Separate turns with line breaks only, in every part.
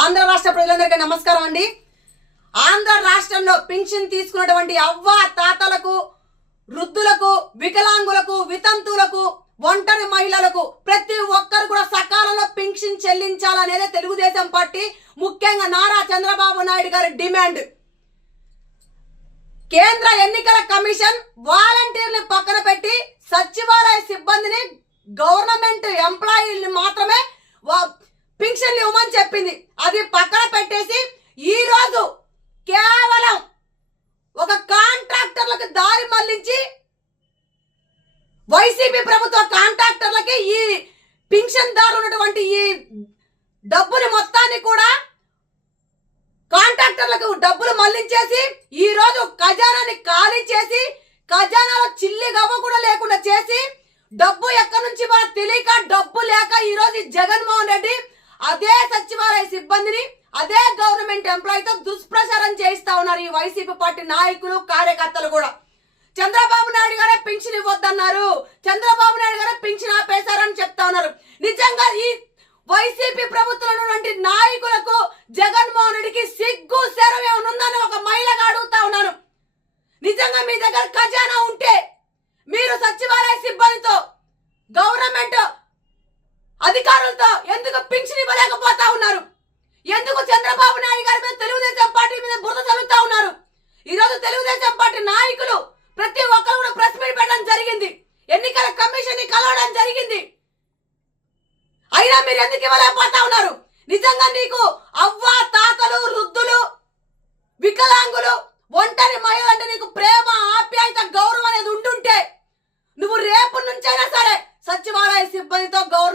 ఆంధ్ర రాష్ట్ర ప్రజలందరికీ నమస్కారం అండి. ఆంధ్ర రాష్ట్రంలో పింఛన్ తీసుకున్నటువంటి అవ్వ తాతలకు వృద్ధులకు వికలాంగులకు వితంతువులకు ఒంటరి మహిళలకు ప్రతి ఒక్కరు కూడా సకాలంలో పింఛన్ చెల్లించాలనేదే తెలుగుదేశం పార్టీ. ముఖ్యంగా నారా చంద్రబాబు నాయుడు గారి డిమాండ్. కేంద్ర ఎన్నికల కమిషన్ వాలంటీర్ని పక్కన పెట్టి సచివాలయ సిబ్బందిని గవర్నమెంట్ ఎంప్లాయీని మాత్రమే పింఛన్లు ఇవ్వమని చెప్పింది. అది పక్కన పెట్టేసి ఈరోజు కేవలం ఒక కాంట్రాక్టర్లకు దారి మళ్ళించి వైసీపీ ప్రభుత్వ కాంట్రాక్టర్లకి ఈ పింఛన్ దారు ఉన్నటువంటి ఈ డబ్బుని మొత్తాన్ని కూడా కాంట్రాక్టర్లకు డబ్బులు మళ్ళించేసి ఈ రోజు ఖజానాని ఖాళీ చేసి ఖజానాలో చిల్లి గవ్వ కూడా లేకుండా చేసి డబ్బు ఎక్కడి నుంచి మనకు తెలియక డబ్బు లేక ఈరోజు జగన్మోహన్ రెడ్డి అదే సచివాలయ సిబ్బందిని అదే గవర్నమెంట్ ఎంప్లాయీతో దుష్ప్రచారం చేయిస్తా ఉన్నారు ఈ వైసీపీ పార్టీ నాయకులు కార్యకర్తలు కూడా. చంద్రబాబు నాయుడు గారే పింఛన్ ఇవ్వద్దన్నారు. చంద్రబాబు నాయుడు గారే పింఛన్ ఆపేశారని చెప్తా ఉన్నారు. నిజంగా ఈ వైసీపీ ప్రభుత్వంలోనటువంటి నాయకులకు జగన్మోహన్ రెడ్డికి సిగ్గు శరం ఉందని ఒక మహిళగా అడుగుతా ఉన్నాను. నిజంగా మీ దగ్గర ఖజానా ఉంటే మీరు సచివాలయ సిబ్బందితో గవర్నమెంట్ అధికారులతో ఎందుకు పింఛన్ ఇవ్వలేకపోతా ఉన్నారు? ఎందుకు చంద్రబాబు నాయుడు గారి మీద తెలుగుదేశం పార్టీ మీద బురద చదువుతా ఉన్నారు? ఈ రోజు తెలుగుదేశం పార్టీ నాయకులు ప్రతి ఒక్కరు కూడా ప్రెస్ మీట్ పెట్టడం జరిగింది. ఎన్నికల కమిషన్ని కలవడం జరిగింది. అయినా మీరు ఎందుకు ఇవ్వలేకపోతా ఉన్నారు? నిజంగా నీకు అవ్వ తాతలు వృద్ధులు వికలాంగులు ఒంటరి మహిళ అంటే నీకు ప్రేమ ఆప్యాయత గౌరవం అనేది ఉండుంటే నువ్వు రేపు నుంచైనా సరే సచివాలయ సిబ్బందితో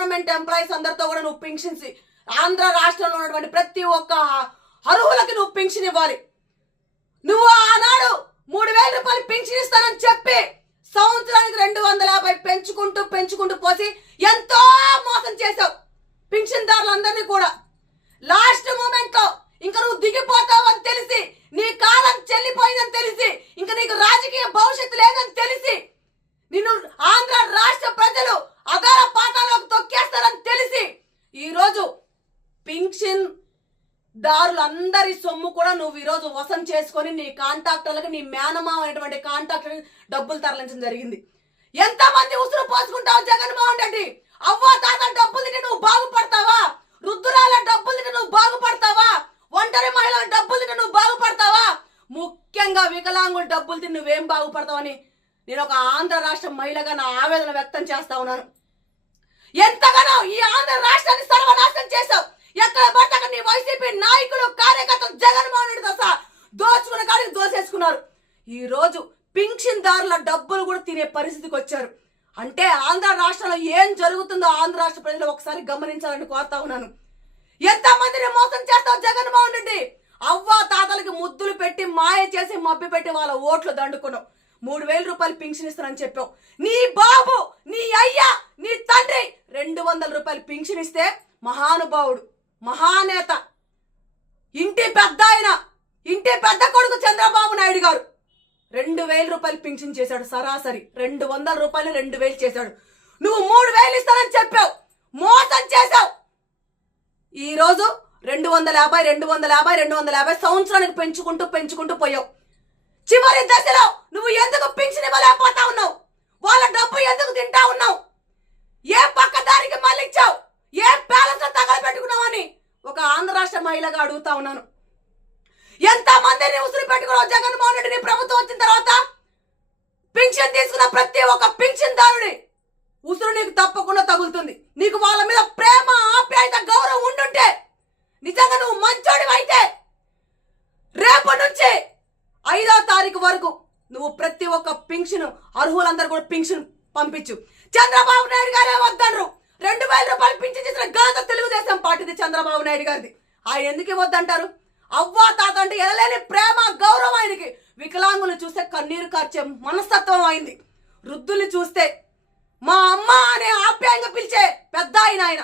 గవర్నమెంట్ ఎంప్లాయీస్ అందరితో కూడా నువ్వు పెన్షన్స్ ఆంధ్ర రాష్ట్రంలో ఉన్నటువంటి ప్రతి ఒక్క అర్హులకి నువ్వు పెన్షన్ ఇవ్వాలి. నువ్వు ఆనాడు మూడు వేల రూపాయలు పెన్షన్ ఇస్తానని చెప్పి సంవత్సరానికి రెండు వందల యాభై పెంచుకుంటూ పెంచుకుంటూ పోసి ఎంతో మోసం చేశావు పింఛన్దారులందరినీ కూడా లాస్ట్ మూమెంట్లో ఇంకా నువ్వు దిగిపోతావు అని తెలిసి నీ కాలం చెల్లిపోయిందని తెలిసి ఇంకా నీకు రాజకీయ భవిష్యత్తు లేదని తెలిసి నిన్ను ఆంధ్ర రాష్ట్ర ప్రజలు అగార పాతాలకు తొక్కేస్తారని తెలిసి ఈరోజు పింఛన్ దారులందరి సొమ్ము కూడా నువ్వు ఈరోజు వసం చేసుకొని నీ కాంట్రాక్టర్లకు నీ మేనమావ అనేటువంటి కాంట్రాక్టర్ డబ్బులు తరలించడం జరిగింది. ఎంతమంది ఉసురు పోసుకుంటావు జగన్మోహన్ రెడ్డి? అవ్వ తాత డబ్బులు తింటే నువ్వు బాగుపడతావా? రుద్దురాల డబ్బులు తింటే నువ్వు బాగుపడతావా? ఒంటరి మహిళల డబ్బులు తింటే నువ్వు బాగుపడతావా? ముఖ్యంగా వికలాంగుల డబ్బులు తిని నువ్వేం బాగుపడతావని నేను ఒక ఆంధ్ర రాష్ట్ర మహిళగా నా ఆవేదన వ్యక్తం చేస్తా ఉన్నాను. ఎంతగానో ఈ ఆంధ్ర రాష్ట్రాన్ని సర్వనాశనం చేశావు. ఎక్కడ పడితే అక్కడ నీ వైసీపీ నాయకులు కార్యకర్తలు జగన్మోహన్ రెడ్డి దశ దోచుకున్న కాడికి దోసేసుకున్నారు. ఈ రోజు పింఛన్దారుల డబ్బులు కూడా తినే పరిస్థితికి వచ్చారు. అంటే ఆంధ్ర రాష్ట్రంలో ఏం జరుగుతుందో ఆంధ్ర రాష్ట్ర ప్రజలు ఒకసారి గమనించాలని కోరుతా ఉన్నాను. ఎంత మందిని మోసం చేస్తావు జగన్మోహన్ రెడ్డి? అవ్వ తాతలకి ముద్దులు పెట్టి మాయ చేసి మబ్బి పెట్టి వాళ్ళ ఓట్లు దండుకున్నావు. మూడు వేల రూపాయలు పింఛన్ ఇస్తానని చెప్పావు. నీ బాబు నీ అయ్యా నీ తండ్రి రెండు వందల రూపాయలు పింఛన్ ఇస్తే మహానుభావుడు. మహానేత. ఇంటి పెద్ద ఆయన ఇంటి పెద్ద కొడుకు చంద్రబాబు నాయుడు గారు. రెండు వేల రూపాయలు పింఛన్ చేశాడు సరాసరి. రెండు వందల రూపాయలు రెండు వేలు చేశాడు. నువ్వు మూడు వేలు ఇస్తానని చెప్పావు. మోసం చేశావు. ఈరోజు రెండు వందల యాభై రెండు వందల యాభై రెండు వందల యాభై సంవత్సరానికి పెంచుకుంటూ పెంచుకుంటూ పోయావు. చివరి దశలో నువ్వు ఎందుకు పింఛన్ ఇవ్వలేకపోతా ఉన్నావు వాళ్ళ డబ్బు ఎందుకు తింటా ఉన్నావు ఏ పక్క దారికి మళ్ళించావు ఏ ప్యాలెస్ తగలబెట్టుకున్నావని ఒక ఆంధ్ర రాష్ట్ర మహిళగా అడుగుతా ఉన్నాను. ఎంత మందిని ఉసిరి పెట్టుకున్నావు జగన్మోహన్ రెడ్డిని ప్రభుత్వం వచ్చిన తర్వాత పింఛన్ తీసుకున్న ప్రతి ఒక్క పింఛన్ దారుడి ఉసురు నీకు తప్పకుండా తగులుతుంది. నీకు వాళ్ళ మీద ప్రేమ ఆప్యాయత గౌరవం ఉండుంటే నిజంగా నువ్వు మంచోడి అయితే రేపటి నుంచి ఐదో తారీఖు వరకు నువ్వు ప్రతి ఒక్క పింఛను అర్హులందరూ కూడా పింఛన్ పంపించు. చంద్రబాబు నాయుడు గారే వద్దన్నారు రెండు వేల రూపాయలు పింఛన్ చేసిన ఘనత తెలుగుదేశం పార్టీది చంద్రబాబు నాయుడు గారిది. ఆయన ఎందుకు ఇవ్వద్దంటారు? అవ్వా తాత అంటే ఎనలేని ప్రేమ గౌరవం ఆయనకి. వికలాంగులు చూస్తే కన్నీరు కార్చే మనస్తత్వం అయింది. వృద్ధుల్ని చూస్తే మా అమ్మ అనే ఆప్యాయంగా పిలిచే పెద్ద ఆయన ఆయన.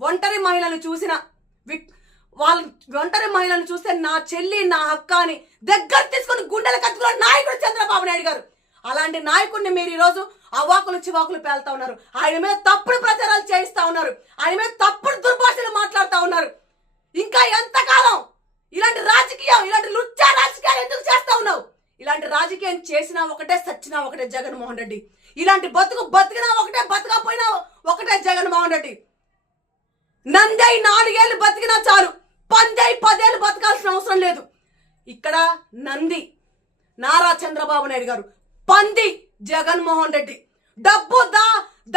ఒంటరి మహిళను చూసిన వి- వాళ్ళ ఒంటరి మహిళను చూస్తే నా చెల్లి నా హక్క అని దగ్గర తీసుకొని గుండెలు కట్టుకున్న నాయకుడు చంద్రబాబు నాయుడు గారు. అలాంటి నాయకుడిని మీరు ఈరోజు అవాకులు చివాకులు పేలుతా ఉన్నారు. ఆయన మీద తప్పుడు ప్రచారాలు చేయిస్తా ఉన్నారు. ఆయన మీద తప్పుడు దుర్భాషలు మాట్లాడుతా ఉన్నారు ఇంకా ఎంతకాలం ఇలాంటి రాజకీయం ఇలాంటి లుచ్చా రాజకీయాలు ఎందుకు చేస్తా ఉన్నావు ఇలాంటి రాజకీయం చేసినా ఒకటే సచ్చినా ఒకటే జగన్మోహన్ రెడ్డి. ఇలాంటి బతుకు బతికినా ఒకటే బతకపోయినా ఒకటే జగన్మోహన్ రెడ్డి. నందై నాలుగేళ్ళు బతికినా చాలు. పందై పదేళ్ళు బతకాల్సిన అవసరం లేదు. ఇక్కడ నంది నారా చంద్రబాబు నాయుడు గారు. పంది జగన్మోహన్ రెడ్డి. డబ్బు దా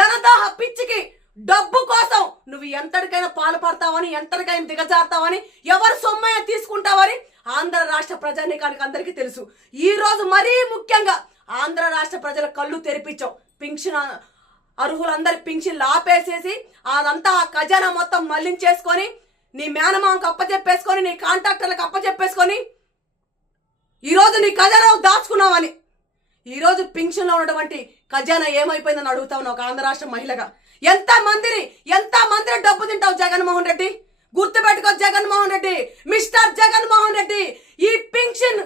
ధనదాహ పిచ్చికి. డబ్బు కోసం నువ్వు ఎంతటికైనా పాల్పడతావని ఎంతటికైనా దిగజారుతావని ఎవరు సొమ్మయ్య తీసుకుంటావని ఆంధ్ర రాష్ట్ర ప్రజానీకానికి అందరికీ తెలుసు. ఈరోజు మరీ ముఖ్యంగా ఆంధ్ర రాష్ట్ర ప్రజల కళ్ళు తెరిపించాం. పింఛన్ అర్హులందరి పింఛన్లు ఆపేసేసి అదంతా ఆ ఖజానా మొత్తం మళ్ళించేసుకొని నీ మేనమామకు అప్పచెప్పేసుకొని నీ కాంట్రాక్టర్లకు అప్పచెప్పేసుకొని ఈరోజు నీ ఖజానా దాచుకున్నావని. ఈరోజు పింఛన్లో ఉన్నటువంటి ఖజానా ఏమైపోయిందని అడుగుతా ఉన్నావు ఒక ఆంధ్ర రాష్ట్ర మహిళగా. ఎంత మందిని ఎంత మందిని డబ్బు తింటావు జగన్మోహన్ రెడ్డి? గుర్తుపెట్టుకో జగన్మోహన్ రెడ్డి మిస్టర్ జగన్మోహన్ రెడ్డి. ఈ పింఛన్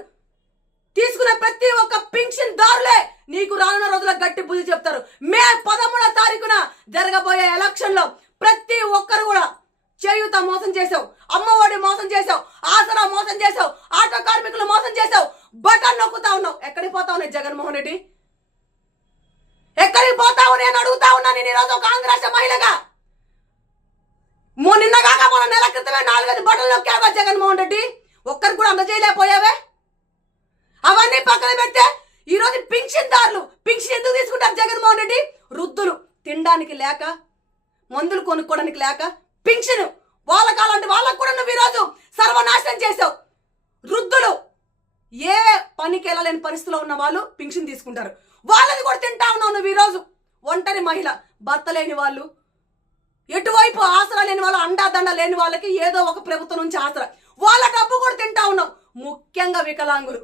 తీసుకున్న ప్రతి ఒక్క పింఛన్ దారులే నీకు రానున్న రోజుల గట్టి బుద్ధి చెప్తారు. మే పదమూడో తారీఖున జరగబోయే ఎలక్షన్లో ప్రతి ఒక్కరు కూడా చేయూత మోసం చేసావు అమ్మఒడి మోసం చేసావు ఆసరా మోసం చేసావు ఆటో కార్మికులు మోసం చేసావు బటన్ నొక్కుతా ఉన్నావు. ఎక్కడికి పోతా ఉన్నాయి జగన్మోహన్ రెడ్డి? ఎక్కడికి పోతావు నేను అడుగుతా ఉన్నాను నేను ఈరోజు కాంగ్రెస్ మహిళగా? మో నిన్న కాక మొన్న నెల క్రితమే నాలుగైదు బట్టలు నొక్కావా జగన్మోహన్ రెడ్డి? ఒక్కరికి కూడా అందజేయలేకపోయావే? అవన్నీ పక్కన పెడితే ఈరోజు పింఛన్దారులు. పింఛన్ దారులు పింఛన్ ఎందుకు తీసుకుంటారు జగన్మోహన్ రెడ్డి? వృద్ధులు తినడానికి లేక మందులు కొనుక్కోవడానికి లేక పింఛన్. వాళ్ళ కాలంటే వాళ్ళకు కూడా నువ్వు ఈరోజు సర్వనాశనం చేసావు. వృద్ధులు ఏ పనికి వెళ్ళలేని పరిస్థితిలో ఉన్న వాళ్ళు పింఛన్ తీసుకుంటారు. వాళ్ళని కూడా తింటా ఉన్నావు నువ్వు ఈరోజు. ఒంటరి మహిళ భర్త లేని వాళ్ళు ఎటువైపు ఆసరా లేని వాళ్ళు అండాదండ లేని వాళ్ళకి ఏదో ఒక ప్రభుత్వం నుంచి ఆసరా. వాళ్ళ డబ్బు కూడా తింటా ఉన్నాం. ముఖ్యంగా వికలాంగులు.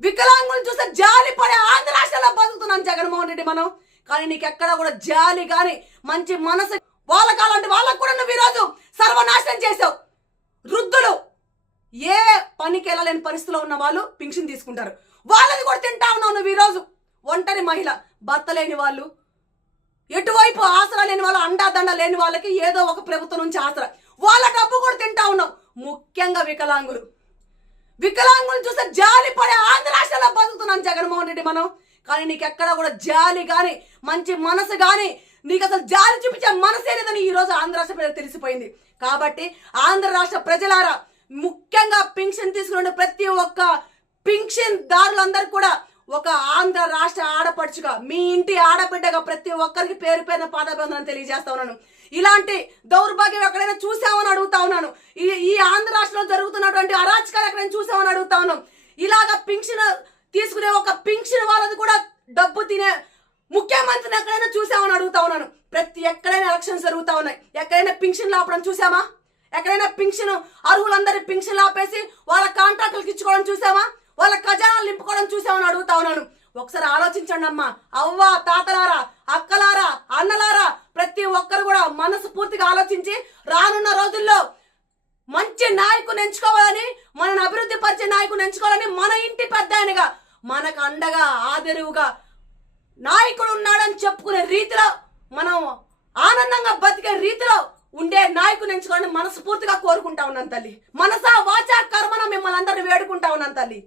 వికలాంగులు చూస్తే జాలి పడే ఆంధ్ర రాష్ట్రంలో బతుకుతున్నాం జగన్మోహన్ రెడ్డి మనం. కానీ నీకు ఎక్కడ కూడా జాలి కానీ మంచి మనసు వాళ్ళకి అలాంటి వాళ్ళకు కూడా నువ్వు ఈరోజు సర్వనాశనం చేసావు వృద్ధులు. ఏ పనికి వెళ్ళలేని పరిస్థితిలో ఉన్న వాళ్ళు పింఛన్ తీసుకుంటారు. వాళ్ళని కూడా తింటా ఉన్నావు నువ్వు ఈరోజు. ఒంటరి మహిళ భర్త లేని వాళ్ళు ఎటువైపు ఆసరా లేని వాళ్ళు అండాదండ లేని వాళ్ళకి ఏదో ఒక ప్రభుత్వం నుంచి ఆసరా. వాళ్ళ డబ్బు కూడా తింటా ఉన్నాం. ముఖ్యంగా వికలాంగులు. వికలాంగులు చూస్తే జాలి పడే ఆంధ్ర రాష్ట్రంలో బతుకుతున్నాం జగన్మోహన్ రెడ్డి మనం. కానీ నీకు ఎక్కడ కూడా జాలి కానీ మంచి మనసు కానీ నీకు అసలు జాలి చూపించే మనసే లేదని ఈ రోజు ఆంధ్ర రాష్ట్ర ప్రజలకు తెలిసిపోయింది. కాబట్టి ఆంధ్ర రాష్ట్ర ప్రజలారా ముఖ్యంగా పింఛన్ తీసుకునే ప్రతి ఒక్క పింఛన్ దారులందరూ కూడా ఒక ఆంధ్ర రాష్ట్ర ఆడపడుచుగా మీ ఇంటి ఆడబిడ్డగా ప్రతి ఒక్కరికి పేరు పేరున పాదాభివందనం తెలియజేస్తా ఉన్నాను. ఇలాంటి దౌర్భాగ్యం ఎక్కడైనా చూసామని అడుగుతా ఉన్నాను. ఈ ఈ ఆంధ్ర రాష్ట్రంలో జరుగుతున్నటువంటి అరాచకాలు ఎక్కడైనా చూసామని అడుగుతా ఉన్నాం ఇలాగ పింఛన్ తీసుకునే ఒక పింఛన్ వాళ్ళది కూడా డబ్బు తినే ముఖ్యమంత్రిని ఎక్కడైనా చూసామని అడుగుతా ఉన్నాను. ప్రతి ఎక్కడైనా ఎలక్షన్స్ జరుగుతా ఉన్నాయి. ఎక్కడైనా పింఛన్లు ఆపడం చూసామా? ఎక్కడైనా పింఛన్ అర్హులందరి పింఛన్లు ఆపేసి వాళ్ళ కాంట్రాక్టులకు ఇచ్చుకోవడం చూసామా? ప్రాణాలు నింపుకోవడం చూసామని అడుగుతా ఉన్నాను. ఒకసారి ఆలోచించండి అమ్మా అవ్వ తాతలారా అక్కలారా అన్నలారా ప్రతి ఒక్కరు కూడా మనసు పూర్తిగా ఆలోచించి రానున్న రోజుల్లో మంచి నాయకుని ఎంచుకోవాలని మనని అభివృద్ధి పరిచే నాయకుని ఎంచుకోవాలని మన ఇంటి పెద్ద ఆయనగా మనకు అండగా ఆదరువుగా నాయకుడు ఉన్నాడని చెప్పుకునే రీతిలో మనం ఆనందంగా బతికే రీతిలో ఉండే నాయకుని ఎంచుకోవాలని మనస్ఫూర్తిగా కోరుకుంటా ఉన్నాను తల్లి. మనసా వాచా కర్మన మిమ్మల్ని అందరిని వేడుకుంటా ఉన్నాను తల్లి.